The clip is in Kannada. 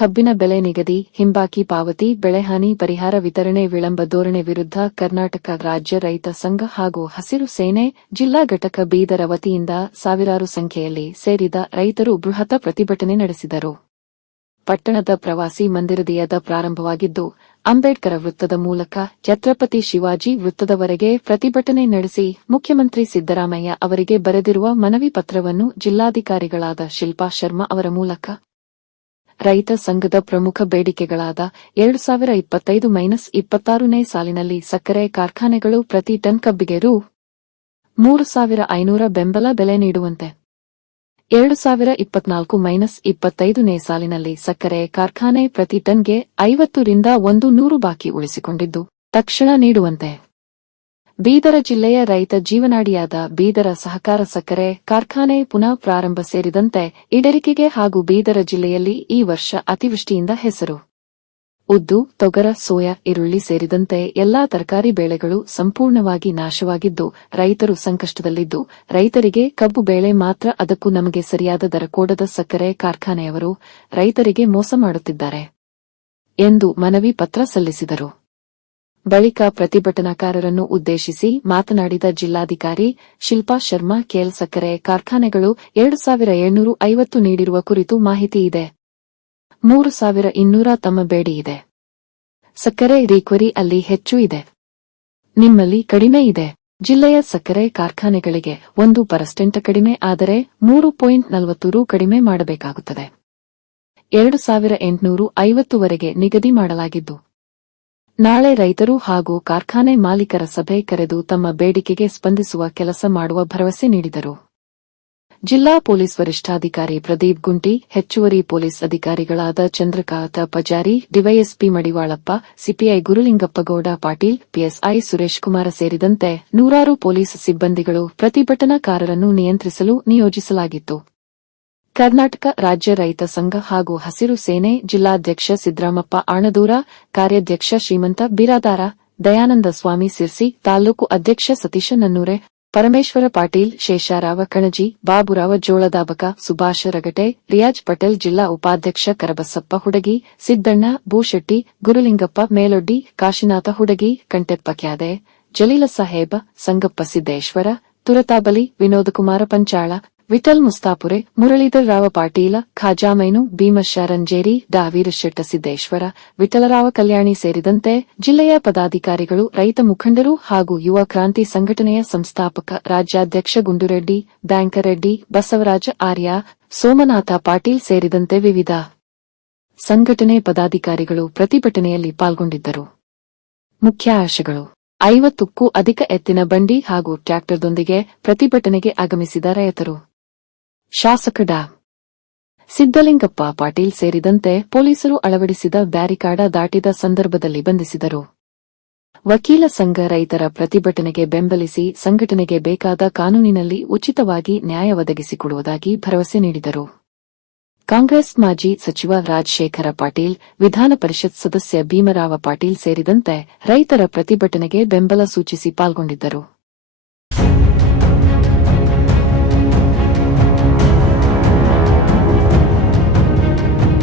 ಕಬ್ಬಿನ ಬೆಲೆ ನಿಗದಿ, ಹಿಂಬಾಕಿ ಪಾವತಿ, ಬೆಳೆಹಾನಿ ಪರಿಹಾರ ವಿತರಣೆ ವಿಳಂಬ ಧೋರಣೆ ವಿರುದ್ಧ ಕರ್ನಾಟಕ ರಾಜ್ಯ ರೈತ ಸಂಘ ಹಾಗೂ ಹಸಿರು ಸೇನೆ ಜಿಲ್ಲಾ ಘಟಕ ಬೀದರ ವತಿಯಿಂದ ಸಾವಿರಾರು ಸಂಖ್ಯೆಯಲ್ಲಿ ಸೇರಿದ ರೈತರು ಬೃಹತ್ ಪ್ರತಿಭಟನೆ ನಡೆಸಿದರು. ಪಟ್ಟಣದ ಪ್ರವಾಸಿ ಮಂದಿರದಿಂದ ಪ್ರಾರಂಭವಾಗಿದ್ದು, ಅಂಬೇಡ್ಕರ ವೃತ್ತದ ಮೂಲಕ ಛತ್ರಪತಿ ಶಿವಾಜಿ ವೃತ್ತದವರೆಗೆ ಪ್ರತಿಭಟನೆ ನಡೆಸಿ ಮುಖ್ಯಮಂತ್ರಿ ಸಿದ್ದರಾಮಯ್ಯ ಅವರಿಗೆ ಬರೆದಿರುವ ಮನವಿ ಪತ್ರವನ್ನು ಜಿಲ್ಲಾಧಿಕಾರಿಗಳಾದ ಶಿಲ್ಪಾ ಶರ್ಮಾ ಅವರ ಮೂಲಕ ರೈತ ಸಂಘದ ಪ್ರಮುಖ ಬೇಡಿಕೆಗಳಾದ 2025-26ನೇ ಸಾಲಿನಲ್ಲಿ ಸಕ್ಕರೆ ಕಾರ್ಖಾನೆಗಳು ಪ್ರತಿ ಟನ್ ಕಬ್ಬಿಗೆ ರೂ. 3,500 ಬೆಂಬಲ ಬೆಲೆ ನೀಡುವಂತೆ, 2024-25ನೇ ಸಾಲಿನಲ್ಲಿ ಸಕ್ಕರೆ ಕಾರ್ಖಾನೆ ಪ್ರತಿ ಟನ್ಗೆ 50 ರಿಂದ 100 ಬಾಕಿ ಉಳಿಸಿಕೊಂಡಿದ್ದು ತಕ್ಷಣ ನೀಡುವಂತೆ, ಬೀದರ ಜಿಲ್ಲೆಯ ರೈತ ಜೀವನಾಡಿಯಾದ ಬೀದರ ಸಹಕಾರ ಸಕ್ಕರೆ ಕಾರ್ಖಾನೆ ಪುನಃ ಪ್ರಾರಂಭ ಸೇರಿದಂತೆ ಈಡೇರಿಕೆಗೆ ಹಾಗೂ ಬೀದರ ಜಿಲ್ಲೆಯಲ್ಲಿ ಈ ವರ್ಷ ಅತಿವೃಷ್ಟಿಯಿಂದ ಹೆಸರು ಉದ್ದು, ತೊಗರ, ಸೋಯಾ, ಈರುಳ್ಳಿ ಸೇರಿದಂತೆ ಎಲ್ಲಾ ತರಕಾರಿ ಬೆಳೆಗಳು ಸಂಪೂರ್ಣವಾಗಿ ನಾಶವಾಗಿದ್ದು ರೈತರು ಸಂಕಷ್ಟದಲ್ಲಿದ್ದು, ರೈತರಿಗೆ ಕಬ್ಬು ಬೆಳೆ ಮಾತ್ರ ಅದಕ್ಕೂ ನಮಗೆ ಸರಿಯಾದ ದರ ಕೊಡದ ಸಕ್ಕರೆ ಕಾರ್ಖಾನೆಯವರು ರೈತರಿಗೆ ಮೋಸ ಮಾಡುತ್ತಿದ್ದಾರೆ ಎಂದು ಮನವಿ ಪತ್ರ ಸಲ್ಲಿಸಿದರು. ಬಳಿಕ ಪ್ರತಿಭಟನಾಕಾರರನ್ನು ಉದ್ದೇಶಿಸಿ ಮಾತನಾಡಿದ ಜಿಲ್ಲಾಧಿಕಾರಿ ಶಿಲ್ಪಾ ಶರ್ಮಾ, ಕೇಲ್ ಸಕ್ಕರೆ ಕಾರ್ಖಾನೆಗಳು 2,750 ನೀಡಿರುವ ಕುರಿತು ಮಾಹಿತಿ ಇದೆ. 3,200 ತಮ್ಮ ಬೇಡಿ ಇದೆ. ಸಕ್ಕರೆ ರಿಕವರಿ ಅಲ್ಲಿ ಹೆಚ್ಚು ಇದೆ, ನಿಮ್ಮಲ್ಲಿ ಕಡಿಮೆ ಇದೆ. ಜಿಲ್ಲೆಯ ಸಕ್ಕರೆ ಕಾರ್ಖಾನೆಗಳಿಗೆ 1% ಕಡಿಮೆ ಆದರೆ 3.40 ರೂ ಕಡಿಮೆ ಮಾಡಬೇಕಾಗುತ್ತದೆ. 2,850 ವರೆಗೆ ನಿಗದಿ ಮಾಡಲಾಗಿದ್ದು, ನಾಳೆ ರೈತರು ಹಾಗೂ ಕಾರ್ಖಾನೆ ಮಾಲೀಕರ ಸಭೆ ಕರೆದು ತಮ್ಮ ಬೇಡಿಕೆಗೆ ಸ್ಪಂದಿಸುವ ಕೆಲಸ ಮಾಡುವ ಭರವಸೆ ನೀಡಿದರು. ಜಿಲ್ಲಾ ಪೊಲೀಸ್ ವರಿಷ್ಠಾಧಿಕಾರಿ ಪ್ರದೀಪ್ ಗುಂಟಿ, ಹೆಚ್ಚುವರಿ ಪೊಲೀಸ್ ಅಧಿಕಾರಿಗಳಾದ Chandrakanta Pujari, DySP Madivalappa, CPI Gurulingappagouda Patil, PSI Suresh Kumara ಸೇರಿದಂತೆ ನೂರಾರು ಪೊಲೀಸ್ ಸಿಬ್ಬಂದಿಗಳು ಪ್ರತಿಭಟನಾಕಾರರನ್ನು ನಿಯಂತ್ರಿಸಲು ನಿಯೋಜಿಸಲಾಗಿತ್ತು. ಕರ್ನಾಟಕ ರಾಜ್ಯ ರೈತ ಸಂಘ ಹಾಗೂ ಹಸಿರು ಸೇನೆ ಜಿಲ್ಲಾಧ್ಯಕ್ಷ ಸಿದ್ದರಾಮಪ್ಪ ಆಣದೂರ, ಕಾರ್ಯಾಧ್ಯಕ್ಷ ಶ್ರೀಮಂತ ಬಿರಾದಾರ, ದಯಾನಂದ ಸ್ವಾಮಿ ಸಿರ್ಸಿ, ತಾಲೂಕು ಅಧ್ಯಕ್ಷ ಸತೀಶ ನನ್ನೂರೆ, ಪರಮೇಶ್ವರ ಪಾಟೀಲ್, ಶೇಷಾರಾವ ಕಣಜಿ, ಬಾಬುರಾವ ಜೋಳದಾಬಕ, ಸುಭಾಷ ರಗಟೆ, ರಿಯಾಜ್ ಪಟೇಲ್, ಜಿಲ್ಲಾ ಉಪಾಧ್ಯಕ್ಷ ಕರಬಸಪ್ಪ ಹುಡಗಿ, ಸಿದ್ದಣ್ಣ, ಭೂಶೆಟ್ಟಿ, ಗುರುಲಿಂಗಪ್ಪ ಮೇಲೊಡ್ಡಿ, ಕಾಶಿನಾಥ ಹುಡಗಿ, ಕಂಟೆಪ್ಪ ಕ್ಯಾದೆ, ಜಲೀಲ ಸಾಹೇಬ, ಸಂಗಪ್ಪ ಸಿದ್ದೇಶ್ವರ, ತುರತಾಬಲಿ, ವಿನೋದಕುಮಾರ ಪಂಚಾಳ, ವಿಠಲ್ ಮುಸ್ತಾಪುರೆ, ಮುರಳೀಧರ್ ರಾವ ಪಾಟೀಲ, ಖಾಜಾಮೈನು, ಭೀಮಶ ರಂಜೇರಿ, ಡಾ ವೀರಶೆಟ್ಟ ಸಿದ್ದೇಶ್ವರ, ವಿಠಲರಾವ ಕಲ್ಯಾಣಿ ಸೇರಿದಂತೆ ಜಿಲ್ಲೆಯ ಪದಾಧಿಕಾರಿಗಳು, ರೈತ ಮುಖಂಡರು ಹಾಗೂ ಯುವ ಕ್ರಾಂತಿ ಸಂಘಟನೆಯ ಸಂಸ್ಥಾಪಕ ರಾಜ್ಯಾಧ್ಯಕ್ಷ ಗುಂಡುರೆಡ್ಡಿ, ಬ್ಯಾಂಕರೆಡ್ಡಿ, ಬಸವರಾಜ ಆರ್ಯ, ಸೋಮನಾಥ ಪಾಟೀಲ್ ಸೇರಿದಂತೆ ವಿವಿಧ ಸಂಘಟನೆ ಪದಾಧಿಕಾರಿಗಳು ಪ್ರತಿಭಟನೆಯಲ್ಲಿ ಪಾಲ್ಗೊಂಡಿದ್ದರು. ಮುಖ್ಯ ಆಶಯಗಳು: 50ಕ್ಕೂ ಅಧಿಕ ಎತ್ತಿನ ಬಂಡಿ ಹಾಗೂ ಟ್ರ್ಯಾಕ್ಟರ್ದೊಂದಿಗೆ ಪ್ರತಿಭಟನೆಗೆ ಆಗಮಿಸಿದ ರೈತರು. ಶಾಸಕ ಡಾ. ಸಿದ್ದಲಿಂಗಪ್ಪ ಪಾಟೀಲ್ ಸೇರಿದಂತೆ ಪೊಲೀಸರು ಅಳವಡಿಸಿದ ಬ್ಯಾರಿಕಾಡ ದಾಟಿದ ಸಂದರ್ಭದಲ್ಲಿ ಬಂಧಿಸಿದರು. ವಕೀಲ ಸಂಘ ರೈತರ ಪ್ರತಿಭಟನೆಗೆ ಬೆಂಬಲಿಸಿ ಸಂಘಟನೆಗೆ ಬೇಕಾದ ಕಾನೂನಿನಲ್ಲಿ ಉಚಿತವಾಗಿ ನ್ಯಾಯ ಒದಗಿಸಿಕೊಡುವುದಾಗಿ ಭರವಸೆ ನೀಡಿದರು. ಕಾಂಗ್ರೆಸ್ ಮಾಜಿ ಸಚಿವ ರಾಜಶೇಖರ ಪಾಟೀಲ್, ವಿಧಾನ ಪರಿಷತ್ ಸದಸ್ಯ ಭೀಮರಾವ ಪಾಟೀಲ್ ಸೇರಿದಂತೆ ರೈತರ ಪ್ರತಿಭಟನೆಗೆ ಬೆಂಬಲ ಸೂಚಿಸಿ ಪಾಲ್ಗೊಂಡಿದ್ದರು.